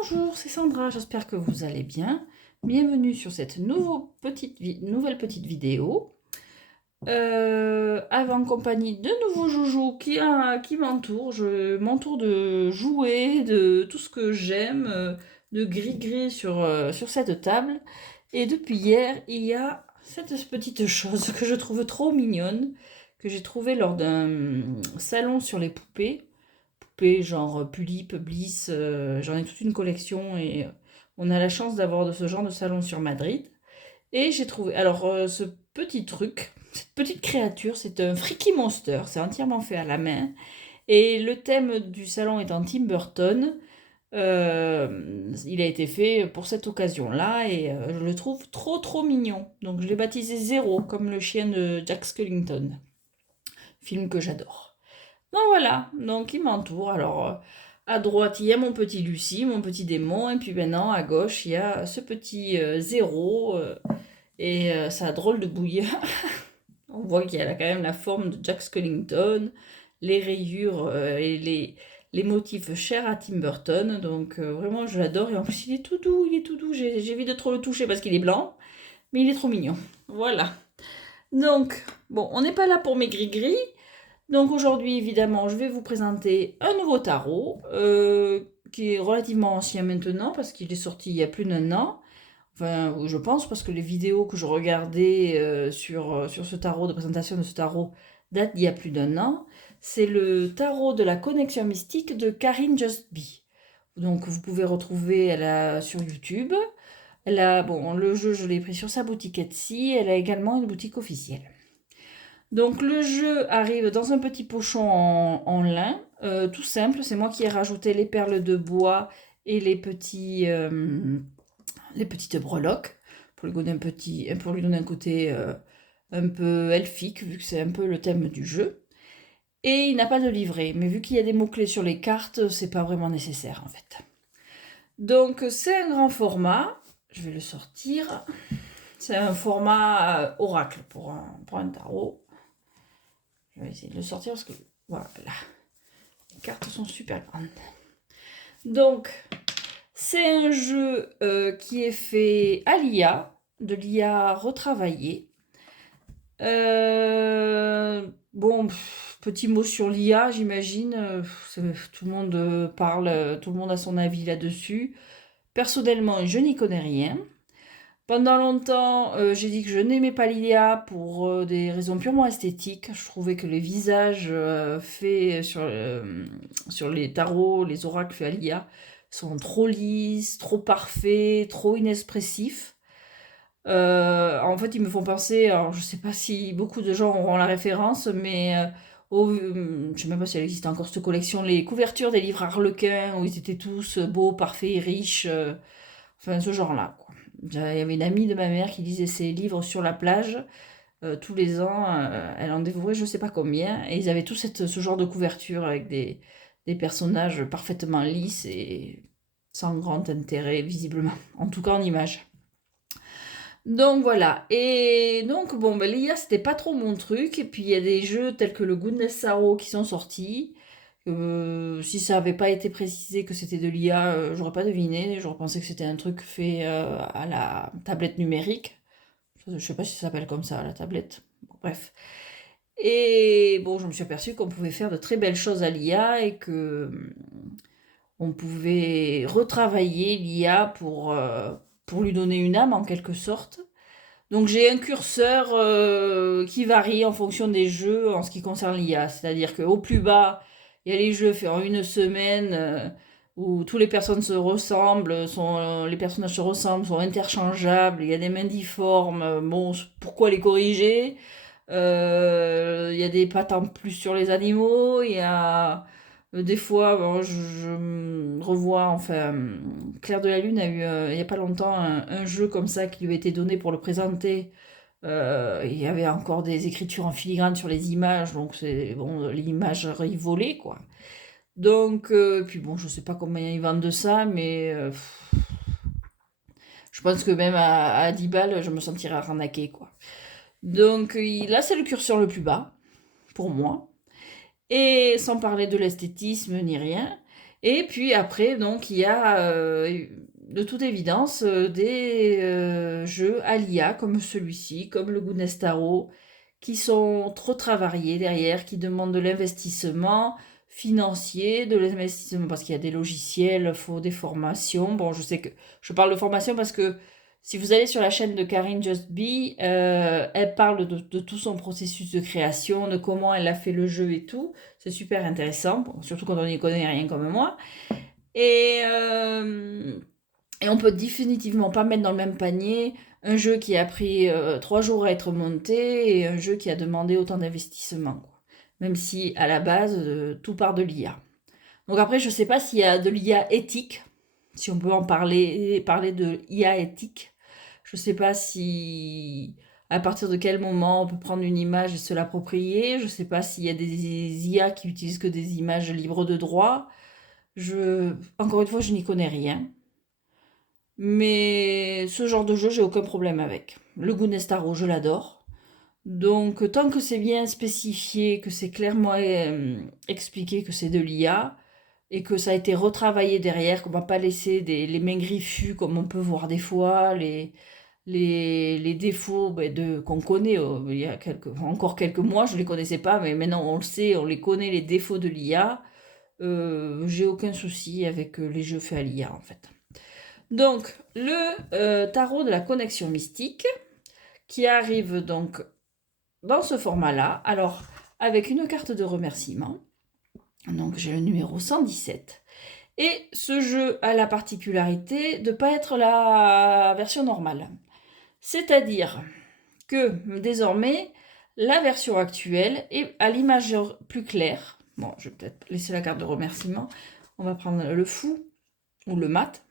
Bonjour, c'est Sandra, j'espère que vous allez bien. Bienvenue sur cette nouvelle petite vidéo. En compagnie de nouveaux joujoux qui m'entourent. Je m'entoure de jouets, de tout ce que j'aime, de gris-gris sur cette table. Et depuis hier, il y a cette petite chose que je trouve trop mignonne, que j'ai trouvée lors d'un salon sur les poupées genre Pulip, Bliss, j'en ai toute une collection et on a la chance d'avoir de ce genre de salon sur Madrid. Et j'ai trouvé, alors ce petit truc, cette petite créature, c'est un Freaky Monster, c'est entièrement fait à la main. Et le thème du salon étant Tim Burton, il a été fait pour cette occasion-là et je le trouve trop mignon. Donc je l'ai baptisé Zéro, comme le chien de Jack Skellington, film que j'adore. Donc voilà, donc il m'entoure. Alors à droite, il y a mon petit Lucie, mon petit démon, et puis maintenant à gauche, il y a ce petit Zéro, et ça a drôle de bouillir. On voit qu'il y a quand même la forme de Jack Skellington, les rayures et les motifs chers à Tim Burton. Donc vraiment, je l'adore. Et en plus, il est tout doux, il est tout doux. J'ai envie de trop le toucher parce qu'il est blanc, mais il est trop mignon. Voilà. Donc, bon, on n'est pas là pour mes gris-gris. Donc aujourd'hui, évidemment, je vais vous présenter un nouveau tarot qui est relativement ancien maintenant parce qu'il est sorti il y a plus d'un an. Enfin, je pense parce que les vidéos que je regardais sur ce tarot, de présentation de ce tarot, datent d'il y a plus d'un an. C'est le tarot de la connexion mystique de Karine Just Be. Donc vous pouvez retrouver sur YouTube. Bon, le jeu, je l'ai pris sur sa boutique Etsy. Elle a également une boutique officielle. Donc le jeu arrive dans un petit pochon en lin, tout simple. C'est moi qui ai rajouté les perles de bois et les petites breloques pour lui donner un côté un peu elfique, vu que c'est un peu le thème du jeu. Et il n'a pas de livret, mais vu qu'il y a des mots-clés sur les cartes, c'est pas vraiment nécessaire en fait. Donc c'est un grand format, je vais le sortir. C'est un format oracle pour un tarot. Je vais essayer de le sortir parce que voilà, les cartes sont super grandes. Donc, c'est un jeu qui est fait à l'IA, de l'IA retravaillée. Bon, petit mot sur l'IA, j'imagine. Tout le monde parle, tout le monde a son avis là-dessus. Personnellement, je n'y connais rien. Pendant longtemps, j'ai dit que je n'aimais pas l'IA pour des raisons purement esthétiques. Je trouvais que les visages faits sur les tarots, les oracles faits à l'IA, sont trop lisses, trop parfaits, trop inexpressifs. En fait, ils me font penser, alors je sais pas si beaucoup de gens auront la référence, mais je sais même pas si elle existe encore cette collection, les couvertures des livres Harlequin, où ils étaient tous beaux, parfaits, riches, enfin ce genre-là, quoi. Il y avait une amie de ma mère qui lisait ses livres sur la plage. Tous les ans, elle en dévorait je sais pas combien. Et ils avaient tous ce genre de couverture avec des personnages parfaitement lisses et sans grand intérêt, visiblement. En tout cas en image. Donc voilà. Et donc, bon, ben, l'IA, c'était pas trop mon truc. Et puis il y a des jeux tels que le Goodness Sorrow qui sont sortis. Si ça avait pas été précisé que c'était de l'IA, j'aurais pas deviné. J'aurais pensé que c'était un truc fait à la tablette numérique. Je sais pas si ça s'appelle comme ça, la tablette. Bon, bref. Et bon, je me suis aperçue qu'on pouvait faire de très belles choses à l'IA et que on pouvait retravailler l'IA pour lui donner une âme en quelque sorte. Donc j'ai un curseur qui varie en fonction des jeux en ce qui concerne l'IA. C'est-à-dire qu'au plus bas, il y a les jeux faits en une semaine où toutes les personnes se ressemblent, les personnages se ressemblent, sont interchangeables, il y a des mains difformes, bon, pourquoi les corriger? Il y a des pattes en plus sur les animaux, il y a des fois, bon, je revois, enfin, Claire de la Lune a eu il n'y a pas longtemps un jeu comme ça qui lui a été donné pour le présenter. Il y avait encore des écritures en filigrane sur les images, donc c'est bon, l'imagerie volée, quoi. Donc, puis bon, je sais pas combien ils vendent de ça, mais je pense que même à 10 balles, je me sentirais arnaquée, quoi. Donc là, c'est le curseur le plus bas, pour moi. Et sans parler de l'esthétisme ni rien. Et puis après, donc, il y a de toute évidence des jeux à l'IA comme celui-ci, comme le Goodness Tarot, qui sont trop travaillés derrière, qui demandent de l'investissement financier, de l'investissement parce qu'il y a des logiciels, il faut des formations. Bon, je sais que je parle de formation parce que si vous allez sur la chaîne de Karine Just Be, elle parle de tout son processus de création, de comment elle a fait le jeu et tout. C'est super intéressant, bon, surtout quand on n'y connaît rien comme moi. Et, euh, et on peut définitivement pas mettre dans le même panier un jeu qui a pris 3 jours à être monté et un jeu qui a demandé autant d'investissement, quoi. Même si à la base, tout part de l'IA. Donc après, je sais pas s'il y a de l'IA éthique, si on peut en parler de IA éthique. Je sais pas si à partir de quel moment on peut prendre une image et se l'approprier. Je sais pas s'il y a des IA qui utilisent que des images libres de droit. Encore une fois, je n'y connais rien. Mais ce genre de jeu, j'ai aucun problème avec. Le Gunestaro, je l'adore. Donc, tant que c'est bien spécifié, que c'est clairement expliqué que c'est de l'IA, et que ça a été retravaillé derrière, qu'on va pas laisser les mains griffues comme on peut voir des fois, les défauts qu'on connaît il y a encore quelques mois, je ne les connaissais pas, mais maintenant on le sait, on les connaît, les défauts de l'IA. J'ai aucun souci avec les jeux faits à l'IA en fait. Donc, le tarot de la connexion mystique, qui arrive donc dans ce format-là, alors avec une carte de remerciement. Donc, j'ai le numéro 117. Et ce jeu a la particularité de ne pas être la version normale. C'est-à-dire que désormais, la version actuelle est à l'image plus claire. Bon, je vais peut-être laisser la carte de remerciement. On va prendre le fou ou le mat.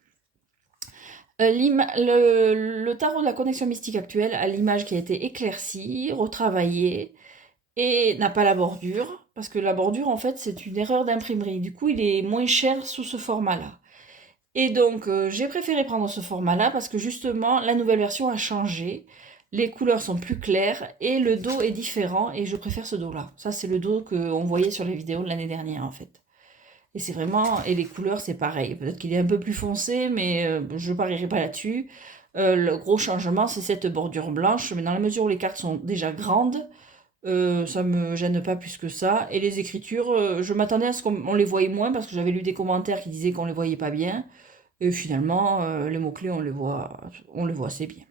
Le tarot de la connexion mystique actuelle a l'image qui a été éclaircie, retravaillée et n'a pas la bordure. Parce que la bordure, en fait, c'est une erreur d'imprimerie. Du coup, il est moins cher sous ce format-là. Et donc, j'ai préféré prendre ce format-là parce que justement, la nouvelle version a changé. Les couleurs sont plus claires et le dos est différent et je préfère ce dos-là. Ça, c'est le dos qu'on voyait sur les vidéos de l'année dernière, en fait. Et c'est vraiment... Et les couleurs, c'est pareil. Peut-être qu'il est un peu plus foncé, mais je ne parierai pas là-dessus. Le gros changement, c'est cette bordure blanche. Mais dans la mesure où les cartes sont déjà grandes, ça me gêne pas plus que ça. Et les écritures, je m'attendais à ce qu'on les voyait moins parce que j'avais lu des commentaires qui disaient qu'on les voyait pas bien. Et finalement, les mots-clés, on les voit assez bien.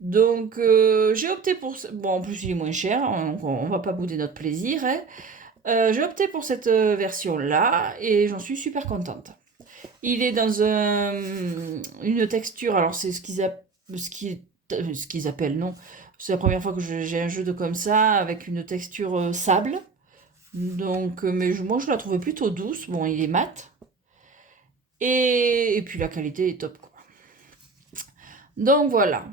Donc, j'ai opté pour... Bon, en plus, il est moins cher, donc on va pas bouder notre plaisir, hein. J'ai opté pour cette version-là et j'en suis super contente. Il est dans une texture, alors c'est ce qu'ils appellent, non. C'est la première fois que j'ai un jeu de comme ça, avec une texture sable. Donc, mais moi, je la trouvais plutôt douce. Bon, il est mat. Et puis la qualité est top, quoi. Donc voilà.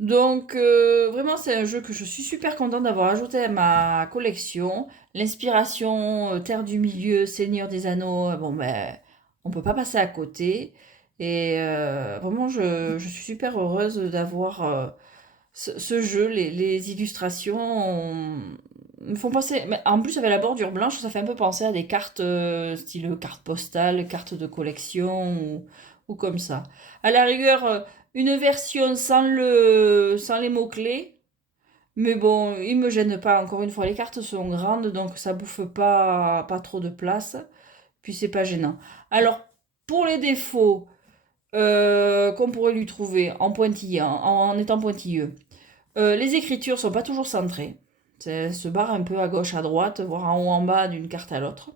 Donc vraiment c'est un jeu que je suis super contente d'avoir ajouté à ma collection. L'inspiration Terre du Milieu, Seigneur des Anneaux, bon ben on peut pas passer à côté. Et vraiment je suis super heureuse d'avoir ce jeu. Les illustrations me font penser... Mais en plus avec la bordure blanche, ça fait un peu penser à des cartes style carte postale, carte de collection ou comme ça. À la rigueur... une version sans les mots-clés. Mais bon, il me gêne pas. Encore une fois, les cartes sont grandes, donc ça bouffe pas trop de place. Puis c'est pas gênant. Alors, pour les défauts qu'on pourrait lui trouver en pointillant, en étant pointilleux, les écritures sont pas toujours centrées. Ça se barre un peu à gauche, à droite, voire en haut, en bas d'une carte à l'autre.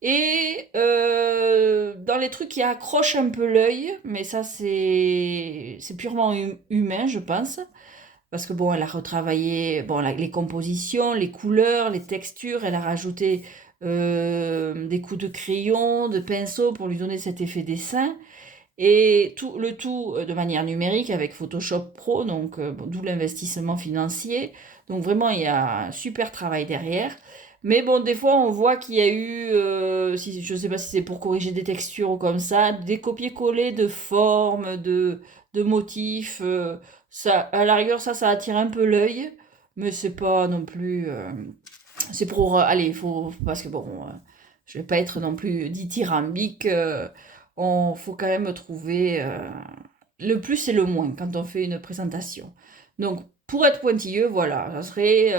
Et dans les trucs qui accrochent un peu l'œil, mais ça c'est purement humain, je pense. Parce que bon, elle a retravaillé bon, les compositions, les couleurs, les textures, elle a rajouté des coups de crayon, de pinceau pour lui donner cet effet dessin. Et le tout de manière numérique avec Photoshop Pro, donc bon, d'où l'investissement financier. Donc vraiment, il y a un super travail derrière. Mais bon, des fois, on voit qu'il y a eu, je ne sais pas si c'est pour corriger des textures ou comme ça, des copier-coller de formes, de motifs. Ça, à la rigueur, ça attire un peu l'œil, mais c'est pas non plus. C'est pour. Allez, il faut. Parce que bon. je vais pas être non plus dithyrambique. On faut quand même trouver le plus et le moins quand on fait une présentation. Donc, pour être pointilleux, voilà, ça serait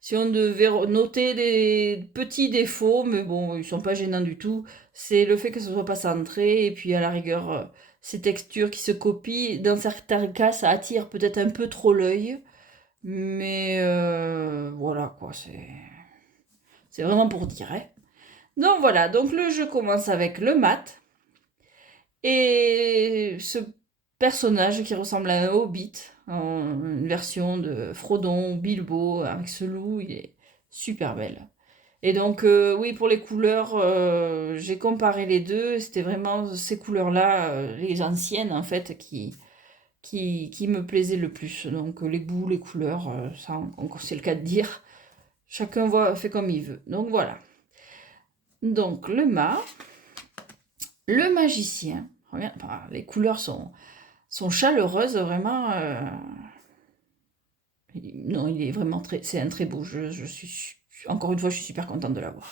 si on devait noter des petits défauts, mais bon, ils sont pas gênants du tout, c'est le fait que ce soit pas centré et puis à la rigueur, ces textures qui se copient. Dans certains cas, ça attire peut-être un peu trop l'œil, mais voilà quoi, c'est vraiment pour dire, hein. Donc voilà, donc le jeu commence avec le mat. Et ce personnage qui ressemble à un hobbit, en une version de Frodon, Bilbo, avec ce loup, il est super belle. Et donc, oui, pour les couleurs, j'ai comparé les deux. C'était vraiment ces couleurs-là, les anciennes, en fait, qui me plaisaient le plus. Donc, les goûts, les couleurs, ça, c'est le cas de dire. Chacun fait comme il veut. Donc, voilà. Donc, le magicien. Regarde, enfin, les couleurs sont chaleureuses, vraiment. Non, il est vraiment c'est un très beau jeu. Encore une fois, je suis super contente de l'avoir.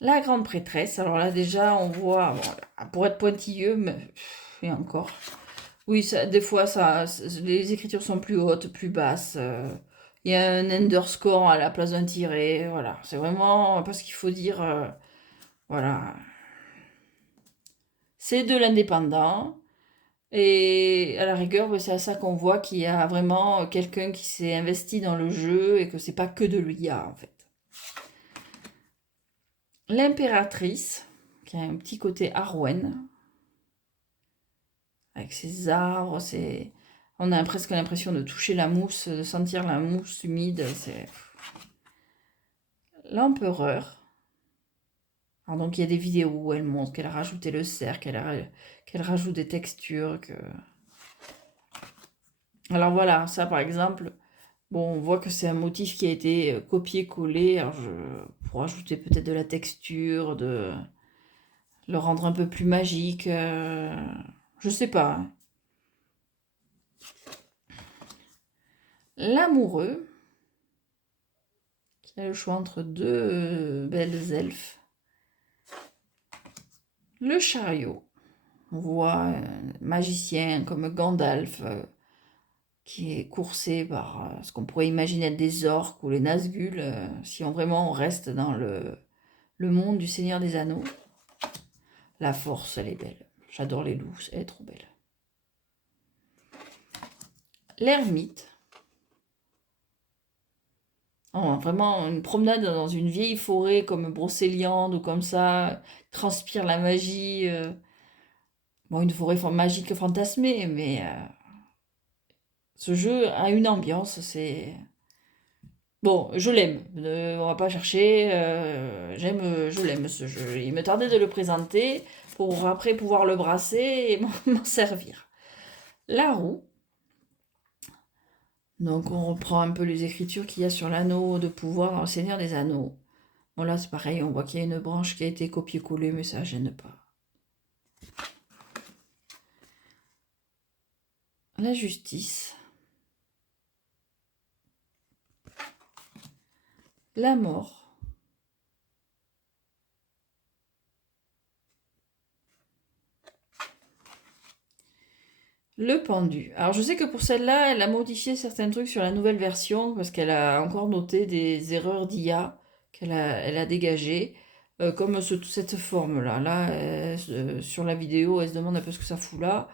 La grande prêtresse. Alors là, déjà, on voit, bon, pour être pointilleux, mais et encore. Oui, des fois, les écritures sont plus hautes, plus basses. Il y a un underscore à la place d'un tiret. Voilà, c'est vraiment parce qu'il faut dire, voilà, c'est de l'indépendant. Et à la rigueur, c'est à ça qu'on voit qu'il y a vraiment quelqu'un qui s'est investi dans le jeu et que c'est pas que de l'IA en fait. L'impératrice, qui a un petit côté Arwen, avec ses arbres, on a presque l'impression de toucher la mousse, de sentir la mousse humide. L'empereur. Alors donc il y a des vidéos où elle montre qu'elle a rajouté le cercle, qu'elle rajoute des textures. Alors voilà, ça par exemple. Bon, on voit que c'est un motif qui a été copié-collé. Alors pour ajouter peut-être de la texture, de le rendre un peu plus magique. Je sais pas, hein. L'amoureux, qui a le choix entre deux belles elfes. Le chariot. On voit un magicien comme Gandalf qui est coursé par ce qu'on pourrait imaginer être des orques ou les Nazgûl, si vraiment on reste dans le monde du Seigneur des Anneaux. La force, elle est belle. J'adore les loups, elle est trop belle. L'ermite. Oh, vraiment une promenade dans une vieille forêt comme Brocéliande ou comme ça, transpire la magie. Bon, une forêt magique fantasmée, mais ce jeu a une ambiance, c'est... Bon, je l'aime, on va pas chercher, je l'aime ce jeu. Il me tardait de le présenter pour après pouvoir le brasser et m'en servir. La roue. Donc on reprend un peu les écritures qu'il y a sur l'anneau de pouvoir dans le Seigneur des Anneaux. Bon là c'est pareil, on voit qu'il y a une branche qui a été copiée-collée, mais ça gêne pas. La justice. La mort. Le pendu. Alors je sais que pour celle-là, elle a modifié certains trucs sur la nouvelle version parce qu'elle a encore noté des erreurs d'IA elle a dégagées, comme cette forme-là. Là, sur la vidéo, elle se demande un peu ce que ça fout là.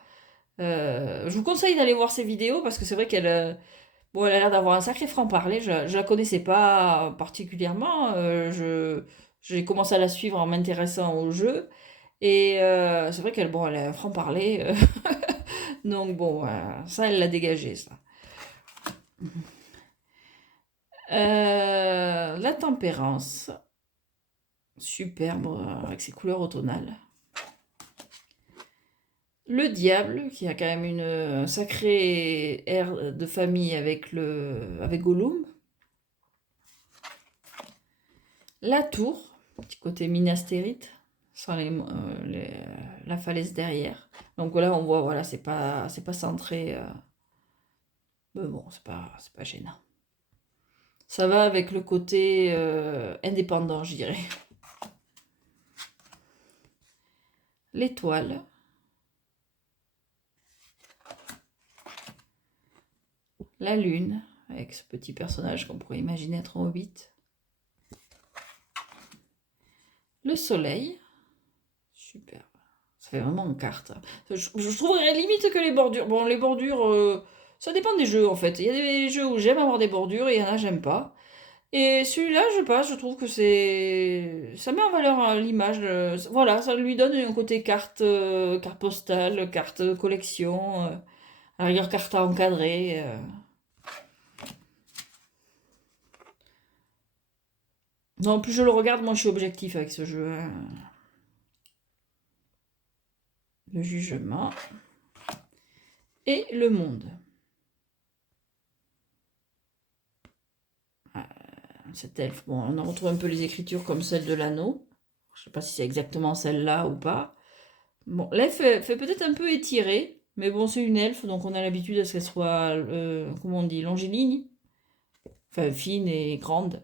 Je vous conseille d'aller voir ces vidéos parce que c'est vrai bon, elle a l'air d'avoir un sacré franc-parler. Je ne la connaissais pas particulièrement. J'ai commencé à la suivre en m'intéressant au jeu. Et c'est vrai qu'elle bon, elle a un franc-parler. Donc bon, ça, elle l'a dégagé, ça. La tempérance. Superbe, avec ses couleurs automnales. Le diable, qui a quand même un sacré air de famille avec Gollum. La tour, petit côté Minas Tirith, sans la falaise derrière. Donc là, on voit, voilà, c'est pas centré. Mais bon, c'est pas gênant. Ça va avec le côté indépendant, je dirais. L'étoile. La lune, avec ce petit personnage qu'on pourrait imaginer être un hobbit. Le soleil. Super. Ça fait vraiment une carte. Je trouverais limite que les bordures. Bon, les bordures, ça dépend des jeux en fait. Il y a des jeux où j'aime avoir des bordures et il y en a j'aime pas. Et celui-là, je passe, je trouve que c'est. Ça met en valeur l'image. Voilà, ça lui donne un côté carte, carte postale, carte collection, à la rigueur carte à encadrer. Non, plus je le regarde, moins je suis objectif avec ce jeu, hein. Le jugement et le monde. Cet elfe, bon, on en retrouve un peu les écritures comme celle de l'anneau. Je sais pas si c'est exactement celle-là ou pas. Bon, l'elfe fait peut-être un peu étiré, mais bon, c'est une elfe, donc on a l'habitude à ce qu'elle soit, comment on dit, longiligne, enfin fine et grande.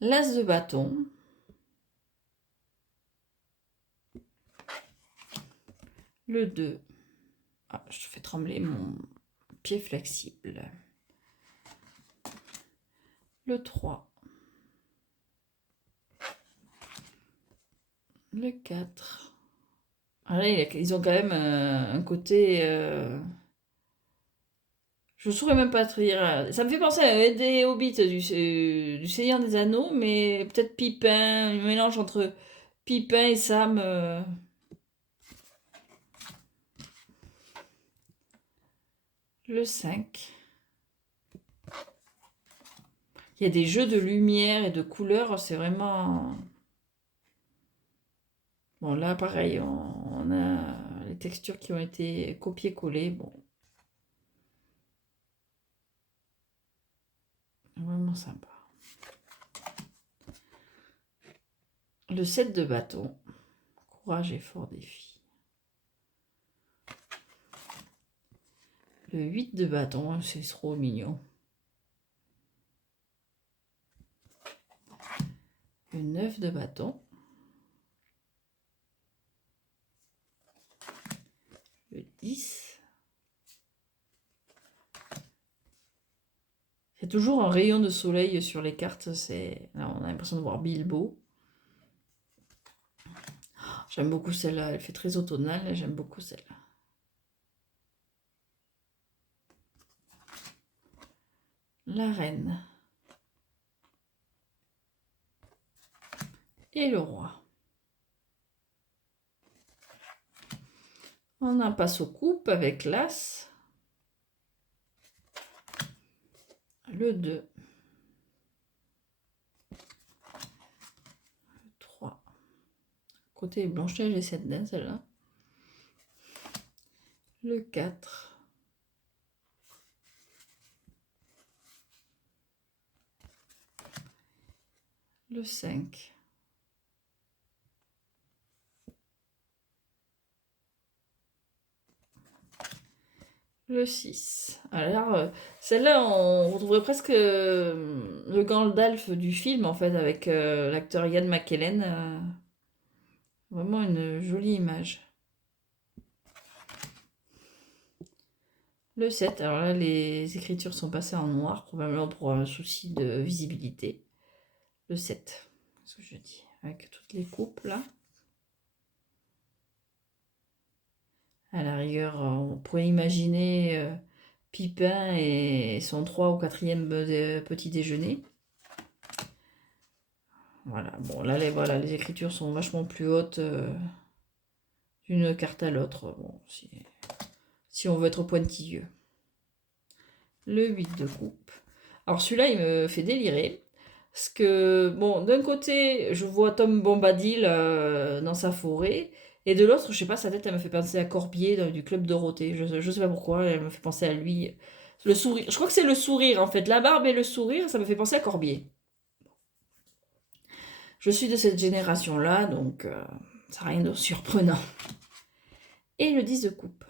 L'as de bâton. Le 2. Ah, je fais trembler mon pied flexible. Le 3. Le 4. Ah là, ils ont quand même un côté... je ne saurais même pas te dire. Ça me fait penser à des hobbits du Seigneur des Anneaux, mais peut-être Pipin, un mélange entre Pipin et Sam. Le 5. Il y a des jeux de lumière et de couleurs, c'est vraiment... Bon, là, pareil, on a les textures qui ont été copiées-collées. Bon, vraiment sympa. Le 7 de bâton. Courage et fort défi. Le 8 de bâton, c'est trop mignon. Le 9 de bâton. Le 10. Il y a toujours un rayon de soleil sur les cartes. Là, on a l'impression de voir Bilbo. J'aime beaucoup celle-là. Elle fait très automnale. J'aime beaucoup celle-là. La reine. Et le roi. On en passe aux coupes avec l'as. Le 2. Le 3. Côté Blanche-Neige et 7 nains, celle-là. Le 4. Le 5. Le 6. Alors, celle-là, on retrouverait presque le Gandalf du film, en fait, avec l'acteur Ian McKellen. Vraiment une jolie image. Le 7. Alors là, les écritures sont passées en noir, probablement pour un souci de visibilité. Le 7, ce que je dis, avec toutes les coupes, là. À la rigueur, on pourrait imaginer Pipin et son 3 ou 4e petit déjeuner. Voilà, bon, là, voilà, les écritures sont vachement plus hautes d'une carte à l'autre, bon, si on veut être pointilleux. Le 8 de coupe. Alors celui-là, il me fait délirer. Parce que, bon, d'un côté, je vois Tom Bombadil dans sa forêt, et de l'autre, je sais pas, sa tête, elle me fait penser à Corbier du Club Dorothée. Je sais pas pourquoi, elle me fait penser à lui. Le sourire, je crois que c'est le sourire, en fait. La barbe et le sourire, ça me fait penser à Corbier. Je suis de cette génération-là, donc ça n'a rien de surprenant. Et le 10 de coupe.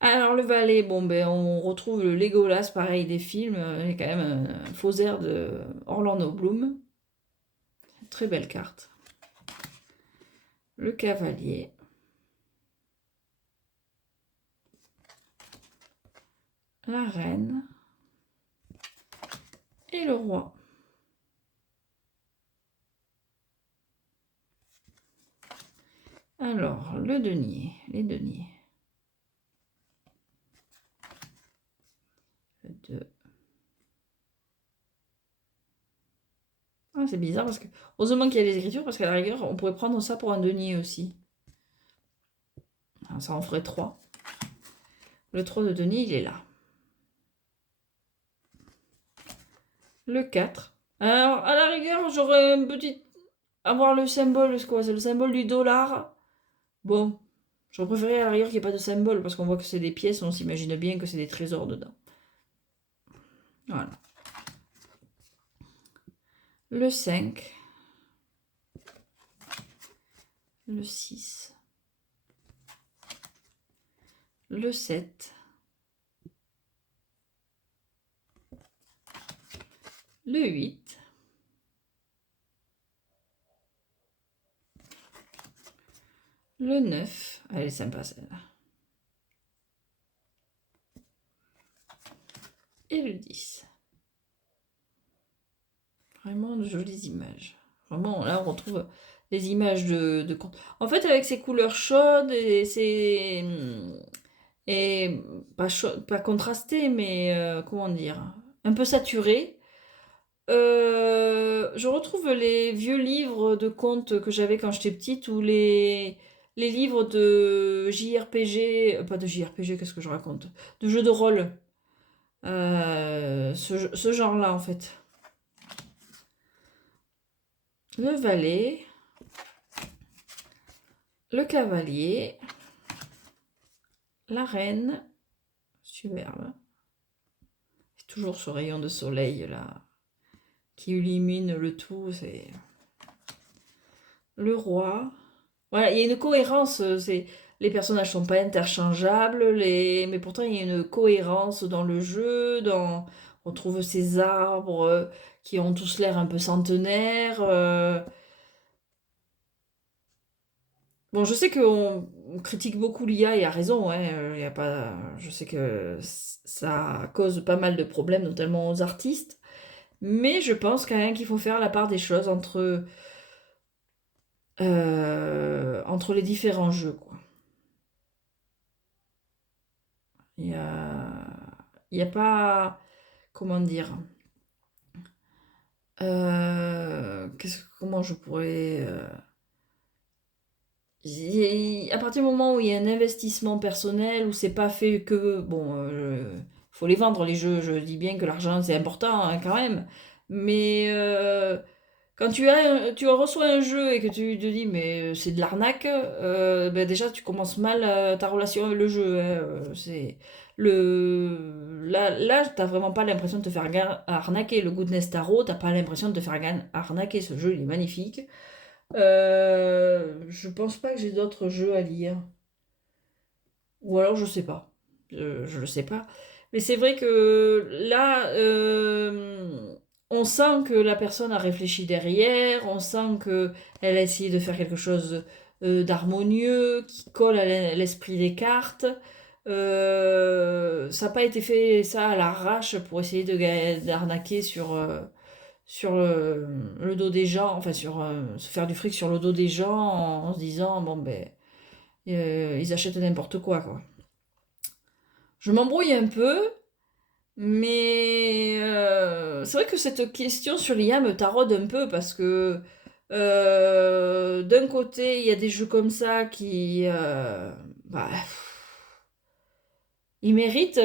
Alors le valet, bon ben on retrouve le Legolas, pareil des films, il y a quand même un faux air de Orlando Bloom. Très belle carte. Le cavalier. La reine. Et le roi. Alors, le denier, les deniers. Le 2. Ah, c'est bizarre parce que. Heureusement qu'il y a les écritures, parce qu'à la rigueur, on pourrait prendre ça pour un denier aussi. Alors, ça en ferait 3. Le 3 de denier, il est là. Le 4. Alors, à la rigueur, j'aurais un petit. Avoir le symbole, c'est quoi? C'est le symbole du dollar. Bon, j'aurais préféré à la rigueur qu'il n'y ait pas de symbole, parce qu'on voit que c'est des pièces, on s'imagine bien que c'est des trésors dedans. Voilà. Le 5. Le 6. Le 7. Le 8. Le 9. Elle est sympa celle-là. Et le 10. Vraiment de jolies images. Vraiment, là, on retrouve les images de contes. En fait, avec ces couleurs chaudes et ces... Et pas contrastées, mais comment dire, un peu saturées. Je retrouve les vieux livres de contes que j'avais quand j'étais petite ou les livres de JRPG, pas de JRPG, qu'est-ce que je raconte? De jeux de rôle. Ce genre-là, en fait. Le valet, le cavalier, la reine, superbe. C'est toujours ce rayon de soleil là qui illumine le tout. C'est le roi. Voilà, il y a une cohérence. Les personnages sont pas interchangeables, mais pourtant il y a une cohérence dans le jeu. On trouve ces arbres qui ont tous l'air un peu centenaires. Bon, je sais qu'on critique beaucoup l'IA et a raison, hein, y a pas, je sais que ça cause pas mal de problèmes, notamment aux artistes, mais je pense quand même qu'il faut faire la part des choses entre les différents jeux, quoi. Il y a, il y a pas, comment dire, comment je pourrais, à partir du moment où il y a un investissement personnel, où c'est pas fait que, bon, faut les vendre les jeux, je dis bien que l'argent c'est important hein, quand même, mais quand tu reçois un jeu et que tu te dis mais c'est de l'arnaque, ben déjà tu commences mal ta relation avec le jeu, hein, là t'as vraiment pas l'impression de te faire arnaquer. Le Goodness Tarot, t'as pas l'impression de te faire arnaquer. Ce jeu il est magnifique. Je pense pas que j'ai d'autres jeux à lire. Ou alors je sais pas. Je le sais pas. Mais c'est vrai que là, on sent que la personne a réfléchi derrière, on sent que elle a essayé de faire quelque chose d'harmonieux, qui colle à l'esprit des cartes. Ça n'a pas été fait ça à l'arrache pour essayer d'arnaquer sur le dos des gens, enfin se faire du fric sur le dos des gens en se disant bon ben ils achètent n'importe quoi. Je m'embrouille un peu, mais c'est vrai que cette question sur l'IA me taraude un peu parce que d'un côté il y a des jeux comme ça qui bah, ils méritent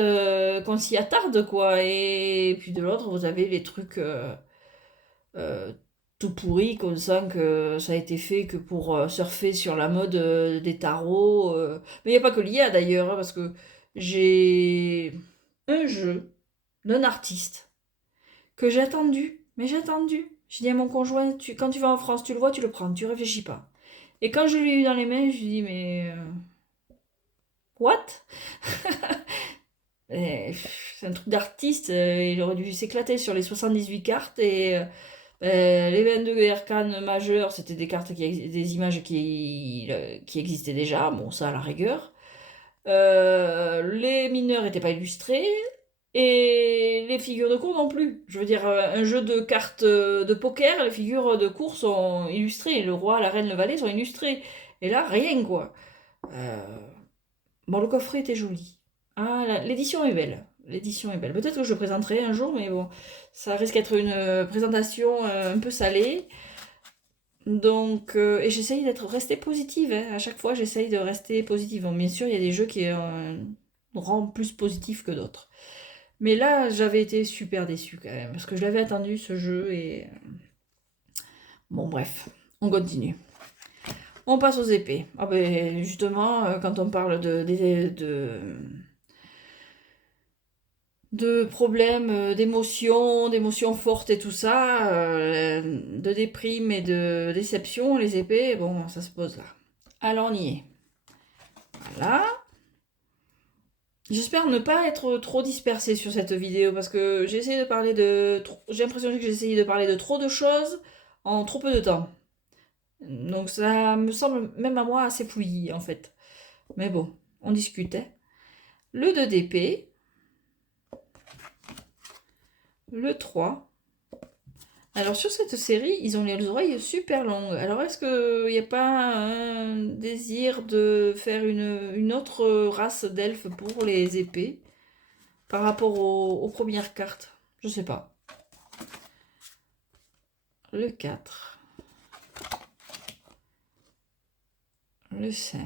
qu'on s'y attarde quoi, et puis de l'autre vous avez les trucs euh, tout pourri, qu'on sent que ça a été fait que pour surfer sur la mode des tarots. Mais il n'y a pas que l'IA d'ailleurs, hein, parce que j'ai un jeu d'un artiste que j'ai attendu, mais j'ai attendu. J'ai dit à mon conjoint, quand tu vas en France, tu le vois, tu le prends, tu réfléchis pas. Et quand je l'ai eu dans les mains, je lui ai dit, mais what? C'est un truc d'artiste, il aurait dû s'éclater sur les 78 cartes et les 22 arcanes majeures, c'était des cartes des images qui existaient déjà, bon ça à la rigueur. Les mineurs n'étaient pas illustrés et les figures de cours non plus. Je veux dire, un jeu de cartes de poker, les figures de cours sont illustrées, le roi, la reine, le valet sont illustrés. Et là, rien quoi. Euh, Bon, le coffret était joli. Ah, l'édition est belle. L'édition est belle. Peut-être que je le présenterai un jour, mais bon, ça risque d'être une présentation un peu salée. Donc, et j'essaye d'être restée positive. Hein. À chaque fois, j'essaye de rester positive. Bon, bien sûr, il y a des jeux qui rendent plus positif que d'autres. Mais là, j'avais été super déçue quand même, parce que je l'avais attendu ce jeu et bon, bref, on continue. On passe aux épées. Ah ben, justement, quand on parle de problèmes, d'émotions fortes et tout ça, de déprime et de déception, les épées, bon, ça se pose là. Alors on y est. Voilà. J'espère ne pas être trop dispersée sur cette vidéo parce que j'ai essayé de parler de... J'ai l'impression que j'ai essayé de parler de trop de choses en trop peu de temps. Donc ça me semble même à moi assez fouillis en fait. Mais bon, on discutait. Le 2 d'épée. Le 3. Alors sur cette série, ils ont les oreilles super longues. Alors est-ce qu'il n'y a pas un désir de faire une autre race d'elfes pour les épées par rapport aux premières cartes? Je sais pas. Le 4. Le 5.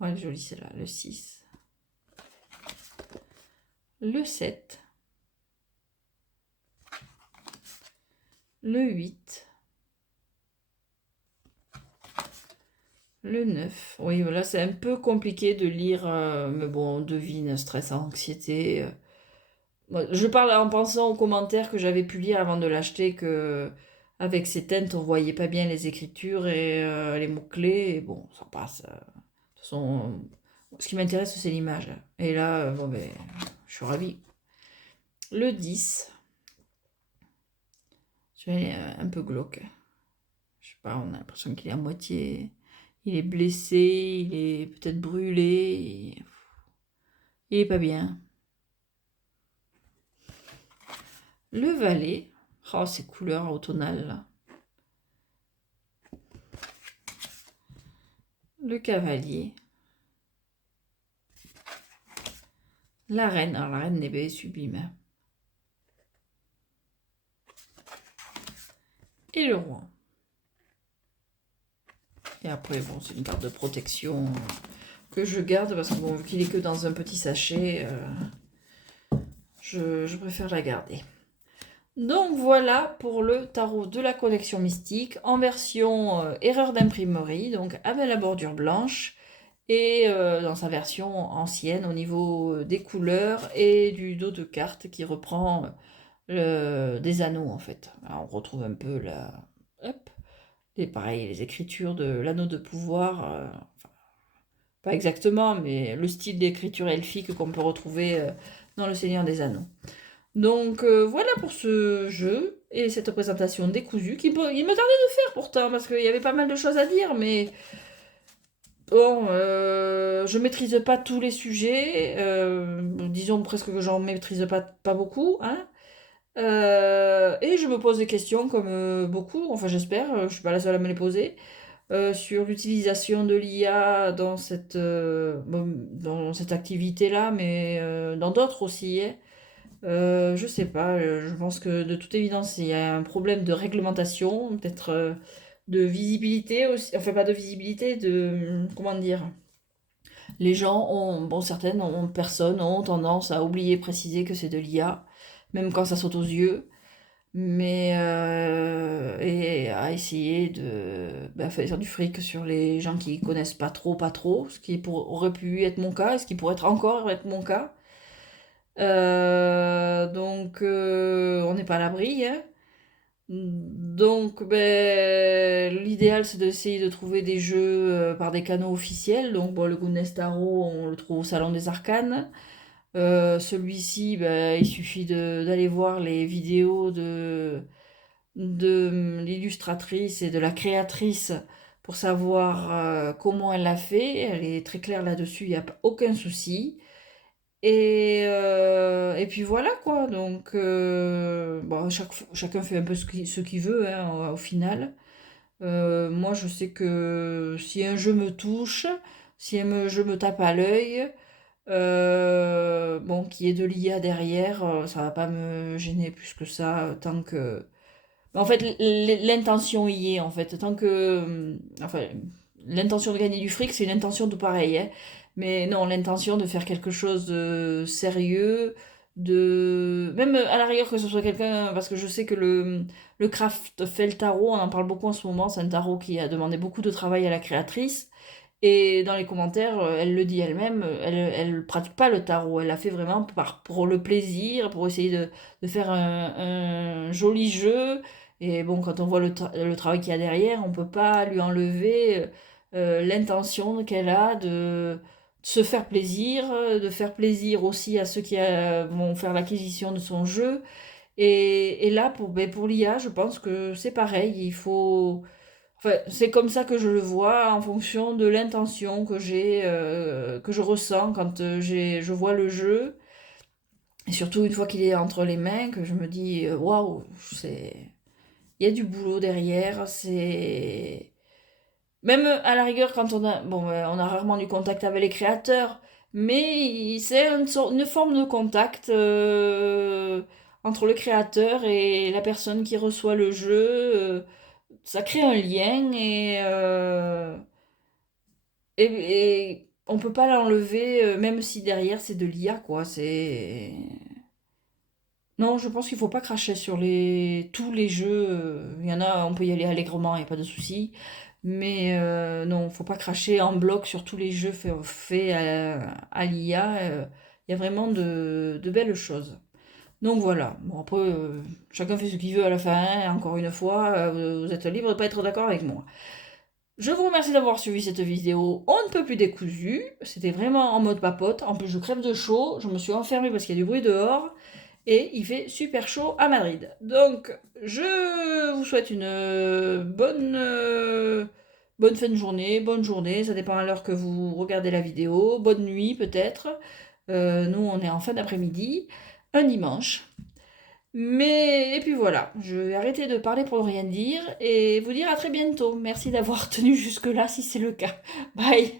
Ouais, elle est jolie celle-là. Le 6. Le 7. Le 8. Le 9. Oui, voilà, c'est un peu compliqué de lire, mais bon, on devine stress, anxiété. Moi, je parle en pensant aux commentaires que j'avais pu lire avant de l'acheter, que avec ces teintes, on voyait pas bien les écritures et les mots-clés. Et bon, ça passe. De toute façon, ce qui m'intéresse, c'est l'image. Et là, bon, ben, je suis ravie. Le 10. C'est un peu glauque. Je sais pas, on a l'impression qu'il est à moitié. Il est blessé, il est peut-être brûlé. Il est pas bien. Le valet. Oh, ces couleurs automnales là. Le cavalier. La reine. Alors la reine des baies est sublime. Et le roi. Et après, bon, c'est une carte de protection que je garde parce que bon, vu qu'il est que dans un petit sachet, je préfère la garder. Donc voilà pour le tarot de la collection mystique en version erreur d'imprimerie, donc avec la bordure blanche et dans sa version ancienne au niveau des couleurs et du dos de carte qui reprend des anneaux en fait. Alors, on retrouve un peu la... Hop, et pareil, les écritures de l'anneau de pouvoir, enfin, pas exactement, mais le style d'écriture elfique qu'on peut retrouver dans le Seigneur des Anneaux. Donc voilà pour ce jeu et cette présentation décousue il me tardait de faire pourtant parce qu'il y avait pas mal de choses à dire, mais bon, je maîtrise pas tous les sujets, disons presque que j'en maîtrise pas beaucoup, hein. Et je me pose des questions comme beaucoup, enfin j'espère, je suis pas la seule à me les poser, sur l'utilisation de l'IA dans cette activité-là, mais dans d'autres aussi, hein. Je sais pas, je pense que de toute évidence, il y a un problème de réglementation, peut-être de visibilité aussi, enfin pas de visibilité, comment dire, les gens ont, certaines personnes ont tendance à oublier préciser que c'est de l'IA, même quand ça saute aux yeux, mais et à essayer de faire du fric sur les gens qui connaissent pas trop, ce qui aurait pu être mon cas, et ce qui pourrait encore être mon cas. Donc on n'est pas à l'abri, hein. Donc, ben, l'idéal, c'est d'essayer de trouver des jeux par des canaux officiels. Donc, bon, le Goodness Tarot, on le trouve au Salon des Arcanes. Celui-ci, ben, il suffit d'aller voir les vidéos de l'illustratrice et de la créatrice pour savoir comment elle l'a fait. Elle est très claire là-dessus, il n'y a aucun souci. Et puis voilà quoi, donc bon, chacun fait un peu ce qu'il veut hein, au final. Moi je sais que si un jeu me touche, si jeu me tape à l'œil, bon, qu'il y ait de l'IA derrière, ça va pas me gêner plus que ça, tant que... En fait, l'intention y est, en fait, tant que... Enfin, l'intention de gagner du fric, c'est une intention tout pareil, hein. Mais non, l'intention de faire quelque chose de sérieux, de... Même à la rigueur que ce soit quelqu'un... Parce que je sais que le craft fait le tarot, on en parle beaucoup en ce moment, c'est un tarot qui a demandé beaucoup de travail à la créatrice. Et dans les commentaires, elle le dit elle-même, elle pratique pas le tarot, elle l'a fait vraiment pour le plaisir, pour essayer de faire un joli jeu. Et bon, quand on voit le travail qu'il y a derrière, on peut pas lui enlever l'intention qu'elle a de se faire plaisir, de faire plaisir aussi à ceux qui vont faire l'acquisition de son jeu. Et là, pour l'IA, je pense que c'est pareil, il faut... Enfin, c'est comme ça que je le vois en fonction de l'intention que je ressens quand je vois le jeu. Et surtout une fois qu'il est entre les mains, que je me dis, waouh, il y a du boulot derrière. Même à la rigueur, quand bon, on a rarement du contact avec les créateurs, mais c'est une forme de contact entre le créateur et la personne qui reçoit le jeu. Ça crée un lien et on peut pas l'enlever, même si derrière c'est de l'IA, quoi. Non, je pense qu'il faut pas cracher sur tous les jeux. Il y en a, on peut y aller allègrement, il n'y a pas de souci. Mais non, faut pas cracher en bloc sur tous les jeux faits à l'IA. Il y a vraiment de belles choses. Donc voilà. Bon, après, chacun fait ce qu'il veut à la fin, hein. Encore une fois, vous êtes libre de ne pas être d'accord avec moi. Je vous remercie d'avoir suivi cette vidéo. On ne peut plus décousu. C'était vraiment en mode papote. En plus, je crève de chaud. Je me suis enfermée parce qu'il y a du bruit dehors. Et il fait super chaud à Madrid. Donc, je vous souhaite une bonne fin de journée, bonne journée. Ça dépend à l'heure que vous regardez la vidéo. Bonne nuit peut-être. Nous, on est en fin d'après-midi. Un dimanche. Et puis voilà, je vais arrêter de parler pour ne rien dire et vous dire à très bientôt. Merci d'avoir tenu jusque-là si c'est le cas. Bye!